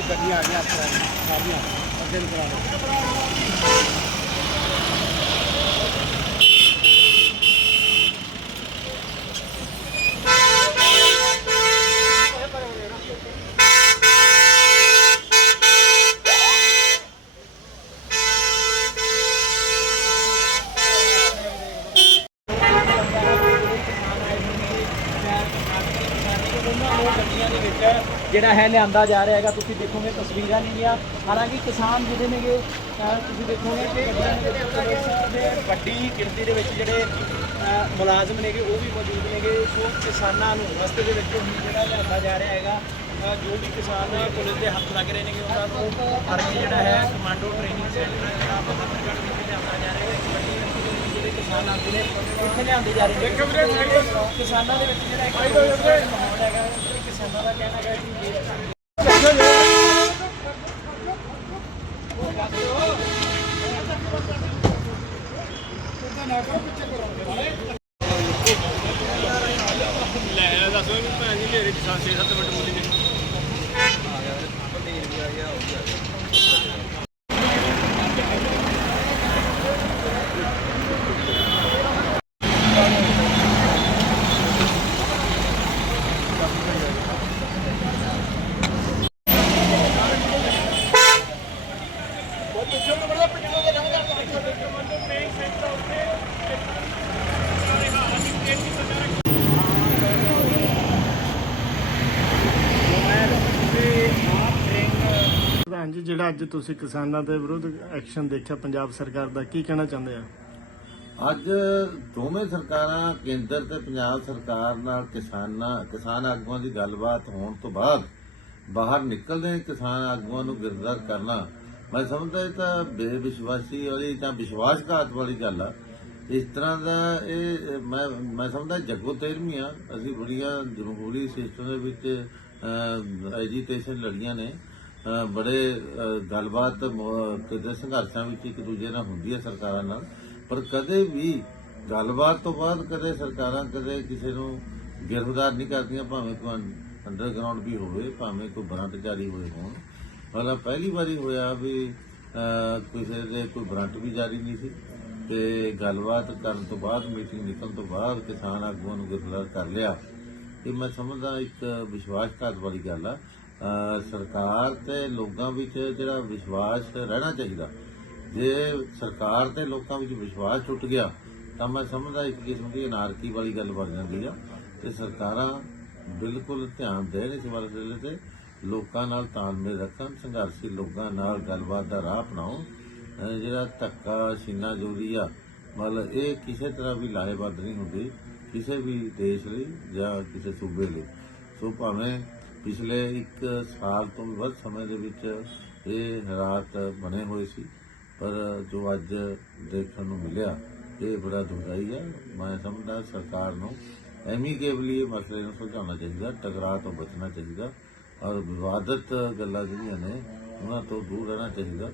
ਗੱਡੀਆਂ ਆ ਗਈਆਂ ਸਾਰੀਆਂ ਅੱਗੇ ਨੂੰ ਕਰਾ ਲਓ ਗੱਡੀਆਂ ਦੇ ਵਿੱਚ ਜਿਹੜਾ ਹੈ ਲਿਆਂਦਾ ਜਾ ਰਿਹਾ ਹੈਗਾ ਤੁਸੀਂ ਦੇਖੋਗੇ ਤਸਵੀਰਾਂ ਨੇਗੀਆਂ ਹਾਲਾਂਕਿ ਕਿਸਾਨ ਜਿਹੜੇ ਨੇਗੇ ਤੁਸੀਂ ਦੇਖੋਗੇ ਕਿ ਵੱਡੀ ਗਿਣਤੀ ਦੇ ਵਿੱਚ ਜਿਹੜੇ ਮੁਲਾਜ਼ਮ ਨੇਗੇ ਉਹ ਵੀ ਮੌਜੂਦ ਨੇਗੇ। ਸੋ ਕਿਸਾਨਾਂ ਨੂੰ ਰਸਤੇ ਦੇ ਵਿੱਚ ਜਿਹੜਾ ਲਿਆਂਦਾ ਜਾ ਰਿਹਾ ਹੈਗਾ ਜੋ ਵੀ ਕਿਸਾਨ ਪੁਲਿਸ ਦੇ ਹੱਥ ਲੱਗ ਰਹੇ ਨੇਗੇ ਉਹਨਾਂ ਨੂੰ ਕੇ ਜਿਹੜਾ ਹੈ ਕਮਾਂਡੋ ਟ੍ਰੇਨਿੰਗ ਸੈਂਟਰ ਜਿਹੜਾ ਬਹਾਦਰਗੜ੍ਹ ਵਿਖੇ ਲਿਆਂਦਾ ਜਾ ਰਿਹਾ ਹੈ ਇੱਕ ਵੱਡੀ ਜਿਹੜੇ ਕਿਸਾਨ ਆਉਂਦੇ ਨੇ ਇੱਥੇ ਲਿਆਂਦੇ ਜਾ ਰਹੇ ਨੇ ਕਿਸਾਨਾਂ ਦੇ ਵਿੱਚ ਜਿਹੜਾ ਇੱਕ ਮਾਹੌਲ ਹੈਗਾ ਲੈ ਕਿਸਾਨਾਂ ਦਾ ਲੈ ਦੱਸ ਭੈਣ ਜੀ ਮੇਰੇ ਕਿਸਾਨ 6-7 ਮਿੰਟ ਬੋਲੀ ਨੇ। ਪ੍ਰਧਾਨ ਜੀ, ਜਿਹੜਾ ਅੱਜ ਤੁਸੀਂ ਕਿਸਾਨਾਂ ਦੇ ਵਿਰੁੱਧ ਐਕਸ਼ਨ ਦੇਖਿਆ ਪੰਜਾਬ ਸਰਕਾਰ ਦਾ, ਕੀ ਕਹਿਣਾ ਚਾਹੁੰਦੇ ਆ? ਅੱਜ ਦੋਵੇਂ ਸਰਕਾਰਾਂ, ਕੇਂਦਰ ਤੇ ਪੰਜਾਬ ਸਰਕਾਰ ਨਾਲ ਕਿਸਾਨਾਂ, ਕਿਸਾਨ ਆਗੂਆਂ ਦੀ ਗੱਲਬਾਤ ਹੋਣ ਤੋਂ ਬਾਅਦ ਬਾਹਰ ਨਿਕਲਦੇ ਕਿਸਾਨ ਆਗੂਆਂ ਨੂੰ ਗ੍ਰਿਫਤਾਰ ਕਰਨਾ। ਮੈਂ ਸਮਝਦਾ ਇਹ ਤਾਂ ਬੇਵਿਸ਼ਵਾਸੀ ਵਾਲੀ ਤਾਂ ਵਿਸ਼ਵਾਸਘਾਤ ਵਾਲੀ ਗੱਲ ਆ। ਇਸ ਤਰ੍ਹਾਂ ਦਾ ਇਹ, ਮੈਂ ਮੈਂ ਸਮਝਦਾ ਜੱਗੋ ਤੇਰਵੀਂ ਆ। ਅਸੀਂ ਬੜੀਆਂ ਜਮਹੂਰੀ ਸਿਸਟਮ ਦੇ ਵਿੱਚ ਐਜੀਟੇਸ਼ਨ ਲੜੀਆਂ ਨੇ। ਬੜੇ ਗੱਲਬਾਤ, ਮ- ਸੰਘਰਸ਼ਾਂ ਵਿੱਚ ਇੱਕ ਦੂਜੇ ਨਾਲ ਹੁੰਦੀ ਹੈ ਸਰਕਾਰਾਂ ਨਾਲ। ਪਰ ਕਦੇ ਵੀ ਗੱਲਬਾਤ ਤੋਂ ਬਾਅਦ ਕਦੇ ਸਰਕਾਰਾਂ ਕਦੇ ਕਿਸੇ ਨੂੰ ਗ੍ਰਿਫਤਾਰ ਨਹੀਂ ਕਰਦੀਆਂ, ਭਾਵੇਂ ਕੋਈ ਅੰਡਰਗਰਾਉਂਡ ਵੀ ਹੋਵੇ, ਭਾਵੇਂ ਕੋਈ ਬਰੰਟ ਜਾਰੀ ਹੋਏ ਹੋਣ। ਮਤਲਬ ਪਹਿਲੀ ਵਾਰੀ ਹੋਇਆ ਵੀ ਕਿਸੇ ਦੇ ਕੋਈ ਬਰੰਟ ਵੀ ਜਾਰੀ ਨਹੀਂ ਸੀ। ਤੇ ਗੱਲਬਾਤ ਕਰਨ ਤੋਂ ਬਾਅਦ ਮੀਟਿੰਗ ਨਿਕਲਣ ਤੋਂ ਬਾਅਦ ਕਿਸਾਨ ਆਗੂਆਂ ਨੂੰ ਗ੍ਰਿਫਤਾਰ ਕਰ ਲਿਆ। ਇਹ ਮੈਂ ਸਮਝਦਾ ਇੱਕ ਵਿਸ਼ਵਾਸਘਾਤ ਵਾਲੀ ਗੱਲ ਆ। ਸਰਕਾਰ ਤੇ ਲੋਕਾਂ ਵਿੱਚ ਜਿਹੜਾ ਵਿਸ਼ਵਾਸ ਰਹਿਣਾ ਚਾਹੀਦਾ। ਜੇ ਸਰਕਾਰ ਤੇ ਲੋਕਾਂ ਵਿੱਚ ਵਿਸ਼ਵਾਸ ਟੁੱਟ ਗਿਆ, ਤਾਂ ਮੈਂ ਸਮਝਦਾ ਇੱਕ ਕਿਸਮ ਦੀ ਅਨਾਰਕੀ ਵਾਲੀ ਗੱਲ ਬਣ ਜਾਂਦੀ ਆ। ਤੇ ਸਰਕਾਰਾਂ ਬਿਲਕੁਲ ਧਿਆਨ ਦੇਣ ਇਸ ਮਸਲੇ ਤੇ। ਲੋਕਾਂ ਨਾਲ ਤਾਲਮੇਲ ਰੱਖਣ, ਸੰਘਰਸ਼ੀ ਲੋਕਾਂ ਨਾਲ ਗੱਲਬਾਤ ਦਾ ਰਾਹ ਅਪਣਾਉਣ ਜਿਹੜਾ ਧੱਕਾ ਸੀਨਾ ਜੋਰੀ ਆ, ਮਤਲਬ ਇਹ ਕਿਸੇ ਤਰ੍ਹਾਂ ਵੀ ਲਾਹੇਵੰਦ ਨਹੀਂ ਹੁੰਦੀ, ਕਿਸੇ ਵੀ ਦੇਸ਼ ਲਈ ਜਾਂ ਕਿਸੇ ਸੂਬੇ ਲਈ। ਸੋ ਭਾਵੇਂ ਪਿਛਲੇ 1 ਸਾਲ ਤੋਂ ਵੀ ਵੱਧ ਸਮੇਂ ਦੇ ਵਿੱਚ ਇਹ ਹਾਲਾਤ ਬਣੇ ਹੋਏ ਸੀ, ਪਰ ਜੋ ਅੱਜ ਦੇਖਣ ਨੂੰ ਮਿਲਿਆ, ਇਹ ਬੜਾ ਦੁਖਦਾਈ ਹੈ ਮੈਂ ਸਮਝਦਾ ਸਰਕਾਰ ਨੂੰ ਐਮੀਕੇਬਲੀ ਇਹ ਮਸਲੇ ਨੂੰ ਸੁਲਝਾਉਣਾ ਚਾਹੀਦਾ, ਟਕਰਾਅ ਤੋਂ ਬਚਣਾ ਚਾਹੀਦਾ। ਔਰ ਵਿਵਾਦਤ ਗੱਲਾਂ ਜਿਹੜੀਆਂ ਨੇ ਉਹਨਾਂ ਤੋਂ ਦੂਰ ਰਹਿਣਾ ਚਾਹੀਦਾ।